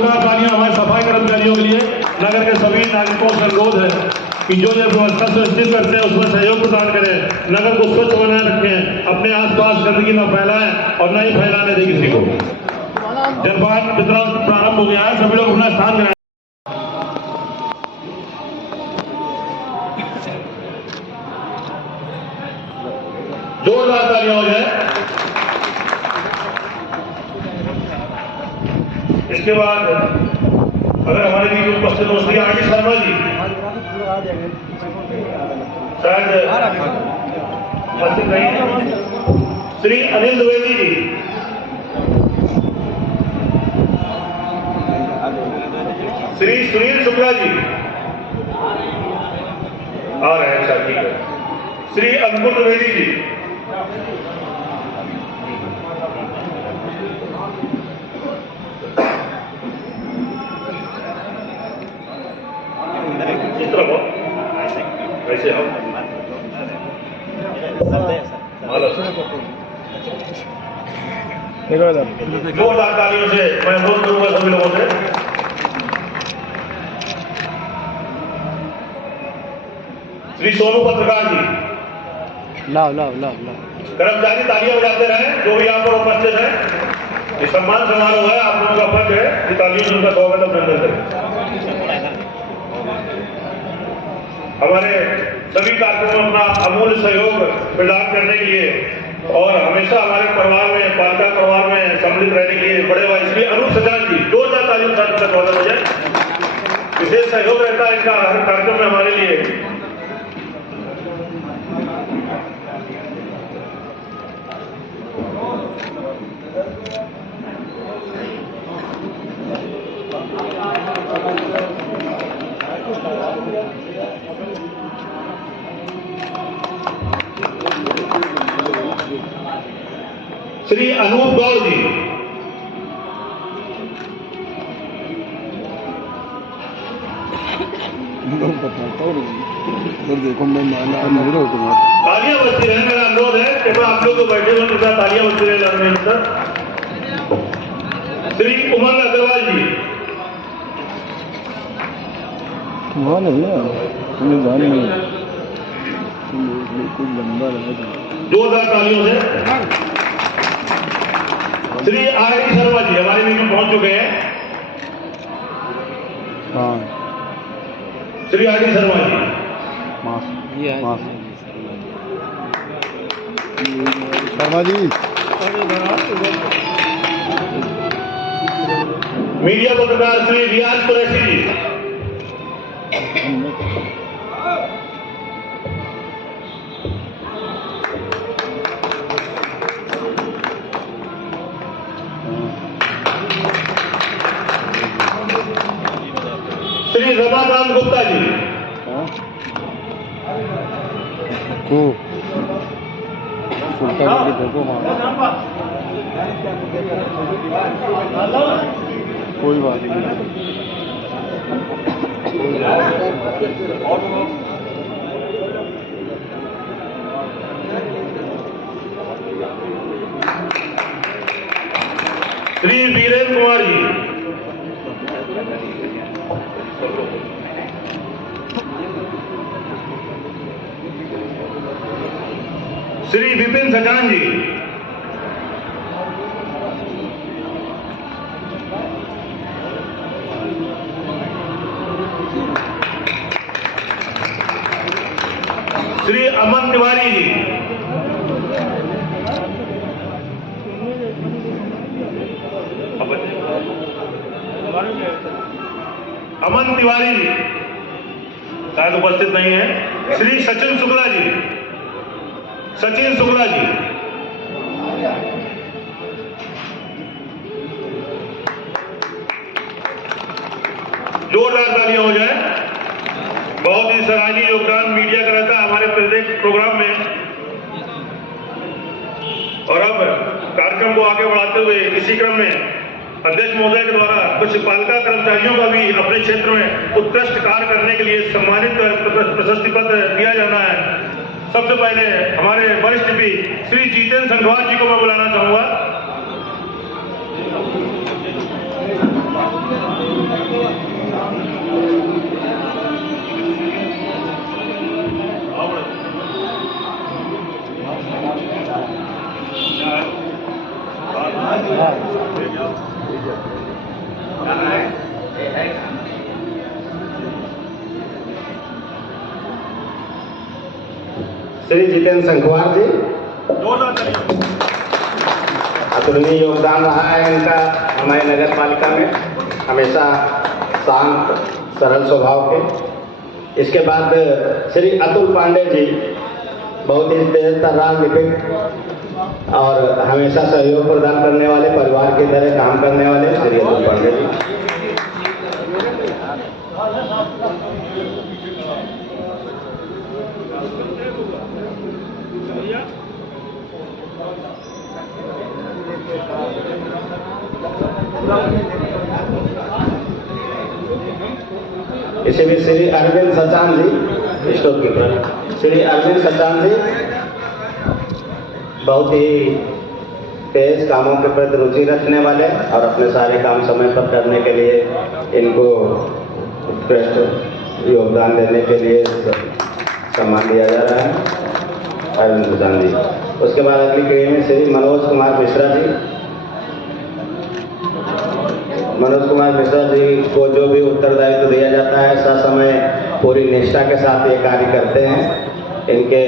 जोरदार तालियां हमारे सफाई कर्मचारियों के लिए। नगर के सभी नागरिकों से अनुरोध है कि जो ये व्यवस्था सुनिश्चित करते हैं उसमें सहयोग प्रदान करें, नगर को स्वच्छ बनाए रखें, अपने आसपास गंदगी न फैलाएं और न ही फैलाने दें किसी को। जलपान वितरण प्रारंभ हो गया है, सभी लोग अपना स्थान बनाएं। जोरदार तालियां हो जाए। इसके बाद अगर हमारे बीच उपस्थित हो श्री आर डी शर्मा जी, शायद उपस्थित नहीं है, श्री अनिल द्विवेदी जी, श्री सुनील शुक्ला जी आ रहे हैं, अच्छा ठीक है, श्री अंकुर द्विवेदी जी, इस तरफ कैसे हम जोरदार तालियों से मैं अनुरोध करूंगा सभी लोगों से। श्री सोनू पत्रकार जी, लाओ लाओ लाओ लाओ, कर्मचारी तालियां बजाते रहे जो भी यहाँ पर उपस्थित है। ये सम्मान समारोह है, आप लोगों का फर्ज है कि तालियों से उनका स्वागत अभिनंदन करें। हमारे सभी कार्यक्रमों में अपना अमूल्य सहयोग प्रदान करने के लिए और हमेशा हमारे परिवार में, पालिका परिवार में सम्मिलित रहने के लिए बड़े भाई श्री अनूप सजान जी, जोरदार तालियों से स्वागत हो जाए। विशेष सहयोग रहता है इनका हर कार्यक्रम में हमारे लिए। श्री अनूप गौड़ जी, देखो मैं नहीं रहूंगा, तालियां बजती रहे, मेरा अनुरोध है कि आप लोग को बैठे हुए कृपया तालियां बजती रहे। श्री उमंग अग्रवाल जी, वहाँ नहीं है, कुछ लंबा रहेगा, जोरदार तालियों से। श्री आर डी शर्मा जी हमारे बीच में पहुंच चुके हैं। हाँ, Shri R D Sharma ji, Sharma ji, media पत्रकार श्री रियाज कुरैशी जी, श्री रमाकांत गुप्ता जी, को देखो कोई बात नहीं। श्री वीरेंद्र कुमार जी, श्री विपिन सजान जी, श्री अमन तिवारी जी, अमन तिवारी जी शायद उपस्थित नहीं है। श्री सचिन शुक्ला जी, सचिन शुक्ला जी, जोरदार तालियां हो जाए। बहुत ही सराहनीय योगदान मीडिया का रहता है हमारे प्रत्येक प्रोग्राम में। और अब कार्यक्रम को आगे बढ़ाते हुए इसी क्रम में अध्यक्ष महोदय के द्वारा कुछ पालिका कर्मचारियों का भी अपने क्षेत्र में उत्कृष्ट कार्य करने के लिए सम्मानित प्रशस्ति पत्र दिया जाना है। सबसे पहले हमारे वरिष्ठ भी श्री जितेंद्र संघवार जी को मैं बुलाना चाहूंगा। श्री जितेंद्र संखवार जी, अतुलनीय योगदान रहा है इनका हमारे नगर पालिका में, हमेशा शांत सरल स्वभाव के। इसके बाद श्री अतुल पांडे जी, बहुत ही तेज तर्रार लिपिक और हमेशा सहयोग प्रदान करने वाले, परिवार की तरह काम करने वाले श्री अतुल पांडे जी। इसी में श्री अरविंद सचान जी, स्टोर कीपर श्री अरविंद सचान जी, बहुत ही तेज कामों के प्रति रुचि रखने वाले और अपने सारे काम समय पर करने के लिए इनको उत्कृष्ट योगदान देने के लिए सम्मान दिया जा रहा है, अरविंद सचान जी। उसके बाद अगली कड़ी में श्री मनोज कुमार मिश्रा जी। मनोज कुमार मिश्रा जी को जो भी उत्तरदायित्व दिया जाता है ससमय पूरी निष्ठा के साथ ये कार्य करते हैं। इनके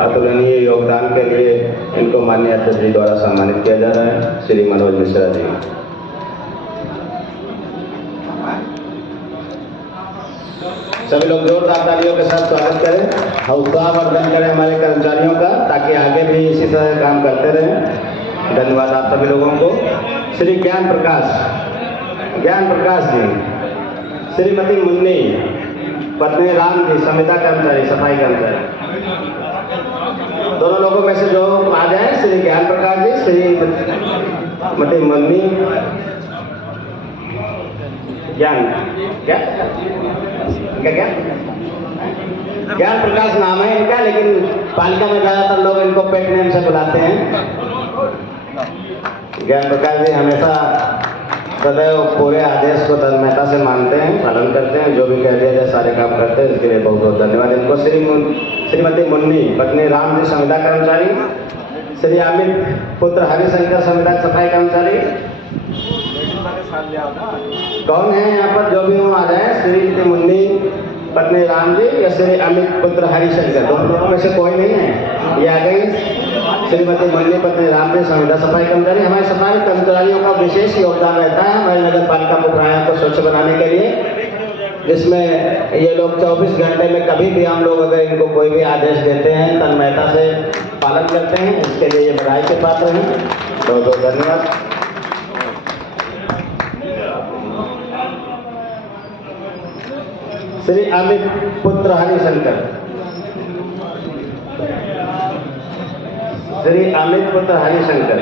अतुलनीय योगदान के लिए इनको माननीय अध्यक्ष जी द्वारा सम्मानित किया जा रहा है, श्री मनोज मिश्रा जी। सभी लोग जोरदार तालियों के साथ स्वागत करें, हौसलावर्धन करें हमारे कर्मचारियों का, ताकि आगे भी इसी तरह काम करते रहें। धन्यवाद आप सभी लोगों को। श्री ज्ञान प्रकाश जी, श्रीमती मुन्नी, पत्नी राम जी, संविदा कर्मचारी, सफाई कर्मचारी, दोनों लोगों में से जो आ जाए, श्री ज्ञान प्रकाश जी, श्रीमती मुन्नी, ज्ञान प्रकाश नाम है इनका, लेकिन पालिका में ज्यादातर लोग इनको पेट नेम से बुलाते हैं। ज्ञान प्रकाश जी हमेशा सदैव पूरे आदेश को तन्मयता से मानते हैं, पालन करते हैं, जो भी कह दिया जाए सारे काम करते हैं, इसके लिए बहुत बहुत धन्यवाद इनको। श्रीमती मुन्नी, पत्नी राम जी, संविदा कर्मचारी, श्री अमित पुत्र हरिशंकर, संविदा सफाई कर्मचारी। कौन है यहाँ पर, जो भी हो आ जाए, श्रीमती मुन्नी, पत्नी राम जी या श्री अमित पुत्र हरिशंकर, दोनों में से कोई नहीं है, ये आ गई। श्रीमती मुन्नी, पत्नी राम जी, संविदा सफाई कर्मचारी। हमारे सफाई कर्मचारियों का विशेष योगदान रहता है हमारे नगर पालिका पुराना को स्वच्छ बनाने के लिए, जिसमें ये लोग 24 घंटे में कभी भी हम लोग अगर इनको कोई भी आदेश देते हैं तन्मयता से पालन करते हैं, इसके लिए ये बधाई के पात्र हैं। बहुत बहुत धन्यवाद। श्री अमित पुत्र हरिशंकर, श्री अमित पुत्र हरिशंकर,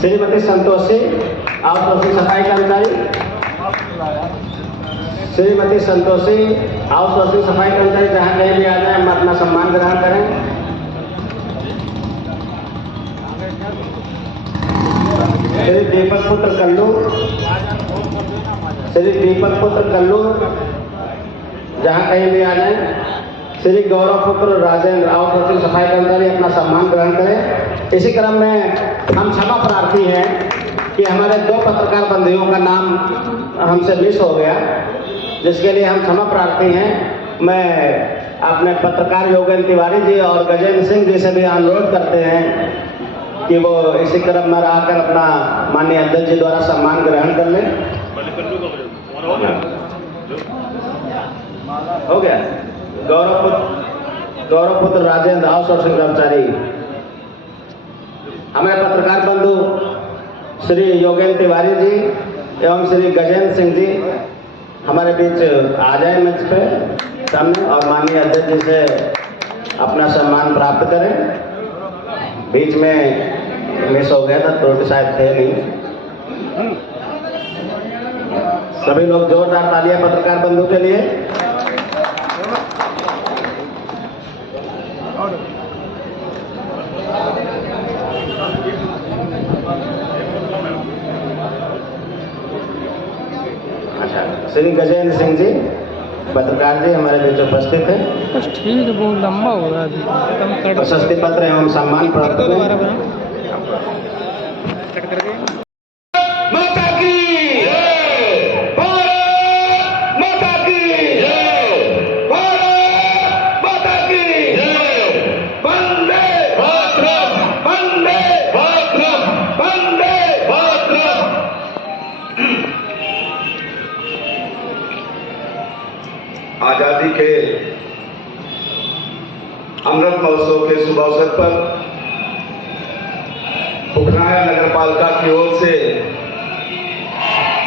श्रीमती संतोषी, आउटसोर्सिंग सफाई कर्मचारी, श्रीमती संतोषी, आउटसोर्सिंग सफाई कर्मचारी, जहाँ कहीं भी आ जाए हम अपना सम्मान ग्रहण करें। श्री दीपक पुत्र कल्लू, श्री दीपक पुत्र कल्लू, जहाँ कहीं भी आ जाए। श्री गौरव पुत्र राजेंद्र, आउटसोर्सिंग सफाई कर्मचारी, अपना सम्मान ग्रहण करें। इसी क्रम में हम क्षमा प्रार्थी हैं कि हमारे 2 पत्रकार बंधुओं का नाम हमसे मिस हो गया, जिसके लिए हम क्षमा प्रार्थी हैं। मैं अपने पत्रकार योगेंद्र तिवारी जी और गजेंद्र सिंह जी से भी अनुरोध करते हैं कि वो इसी क्रम में रहकर अपना माननीय अध्यक्ष जी द्वारा सम्मान ग्रहण कर लें। हो गया। गौरव पुत्र राजेंद्र, आउटसोर्सिंग कर्मचारी। हमारे पत्रकार बंधु श्री योगेंद्र तिवारी जी एवं श्री गजेंद्र सिंह जी हमारे बीच आ जाए मंच पे सामने और माननीय अध्यक्ष जी से अपना सम्मान प्राप्त करें। बीच में मिस हो गया था, त्रुटि शायद थे नहीं। सभी लोग जोरदार तालियां पत्रकार बंधु के लिए। श्री गजेंद्र सिंह जी पत्रकार जी हमारे बीच उपस्थित हैं। बस ठीक है, बहुत लंबा हो रहा है अभी, कम कर दो। प्रशस्ति पत्र एवं सम्मान प्राप्त कर दो दोबारा हुए। बना। कट करके माता की जय, भारत माता की जय, भारत माता की जय, वंदे मातरम, वंदे मातरम, वंदे मातरम। आजादी के अमृत महोत्सव के शुभ अवसर पर पुखराया नगर पालिका की ओर से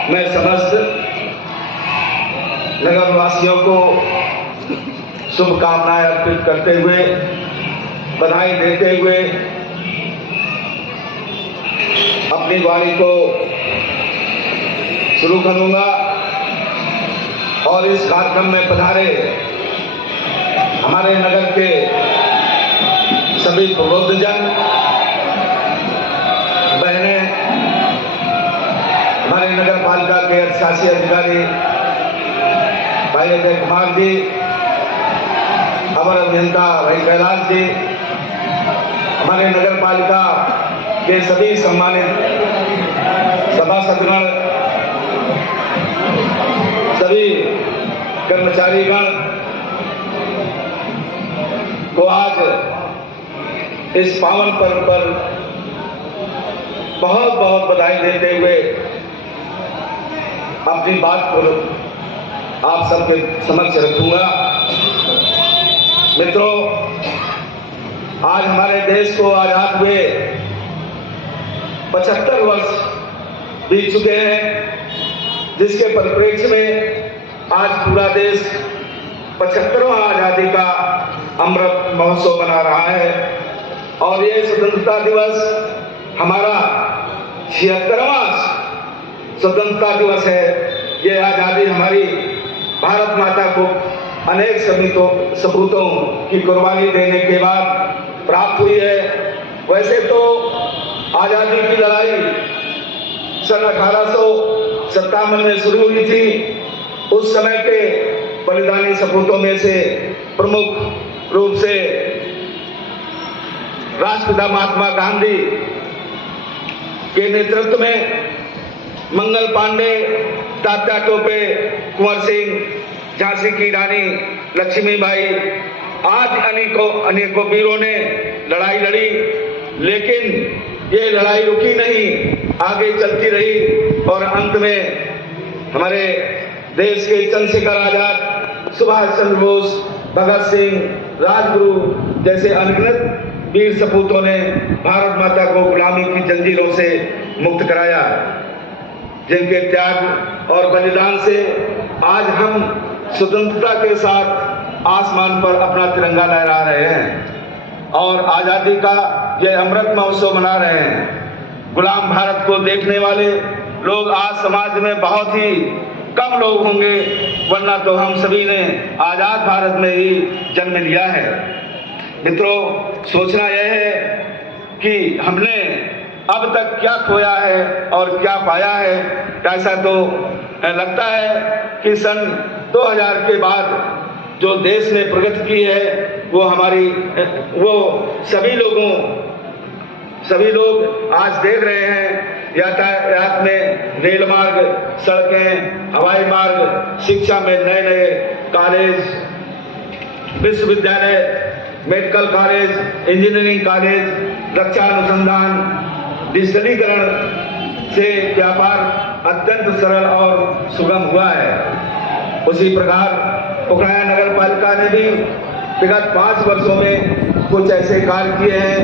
मैं समस्त नगर वासियों को शुभकामनाएं अर्पित करते हुए, बधाई देते हुए अपनी वाणी को शुरू करूंगा। और इस कार्यक्रम में पधारे हमारे नगर के सभी प्रबुद्धजन, बहनें, हमारे नगर पालिका के शासी अधिकारी भाई अजय कुमार जी, अवर अभियंता भाई कैलाश जी, हमारे नगर पालिका के सभी सम्मानित सभासदगण, सभी कर्मचारीगण को आज इस पावन पर्व पर बहुत बहुत बधाई देते हुए अपनी बात को आप सबके समक्ष रखूंगा। मित्रों, आज हमारे देश को आजाद हुए 75 वर्ष बीत चुके हैं, जिसके परिप्रेक्ष्य में आज पूरा देश 75वां आजादी का अमृत महोत्सव मना रहा है। और ये स्वतंत्रता दिवस हमारा 76वां स्वतंत्रता दिवस है। ये आजादी हमारी भारत माता को अनेक सपूतों की कुर्बानी देने के बाद प्राप्त हुई है। वैसे तो आजादी की लड़ाई सन 1857 में शुरू हुई थी। उस समय के बलिदानी सपूतों में से प्रमुख रूप से राष्ट्रपिता महात्मा गांधी के नेतृत्व में मंगल पांडे, तात्या टोपे, कुंवर सिंह, झांसी की रानी लक्ष्मीबाई, आज अनेकों वीरों ने लड़ाई लड़ी, लेकिन ये लड़ाई रुकी नहीं, आगे चलती रही। और अंत में हमारे देश के चंद्रशेखर आजाद, सुभाष चंद्र बोस, भगत सिंह, राजगुरु जैसे अनगिनत वीर सपूतों ने भारत माता को गुलामी की जंजीरों से मुक्त कराया, जिनके त्याग और बलिदान से आज हम स्वतंत्रता के साथ आसमान पर अपना तिरंगा लहरा रहे हैं और आजादी का यह अमृत महोत्सव मना रहे हैं। गुलाम भारत को देखने वाले लोग आज समाज में बहुत ही कम लोग होंगे, वरना तो हम सभी ने आजाद भारत में ही जन्म लिया है। मित्रों, सोचना यह है कि हमने अब तक क्या खोया है और क्या पाया है। ऐसा तो लगता है कि सन 2000 के बाद जो देश ने प्रगति की है वो सभी लोग आज देख रहे हैं। यातायात में रेल मार्ग, सड़कें, हवाई मार्ग, शिक्षा में नए नए कॉलेज, विश्वविद्यालय, मेडिकल कॉलेज, इंजीनियरिंग कॉलेज, रक्षा अनुसंधान, डिजिटलीकरण से व्यापार अत्यंत सरल और सुगम हुआ है। उसी प्रकार पुखराया नगर पालिका ने भी विगत 5 वर्षों में कुछ ऐसे कार्य किए हैं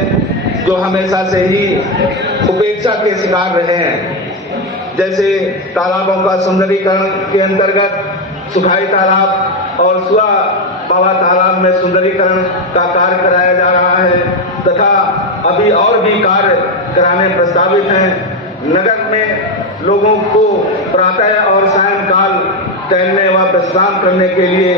जो हमेशा से ही उपेक्षा के शिकार रहे हैं। जैसे तालाबों का सुंदरीकरण के अंतर्गत सुखाई तालाब और सुआ बाबा तालाब में सुंदरीकरण का कार्य कराया जा रहा है तथा अभी और भी कार्य कराने प्रस्तावित हैं। नगर में लोगों को प्रातः और सायंकाल टहलने व विश्राम करने के लिए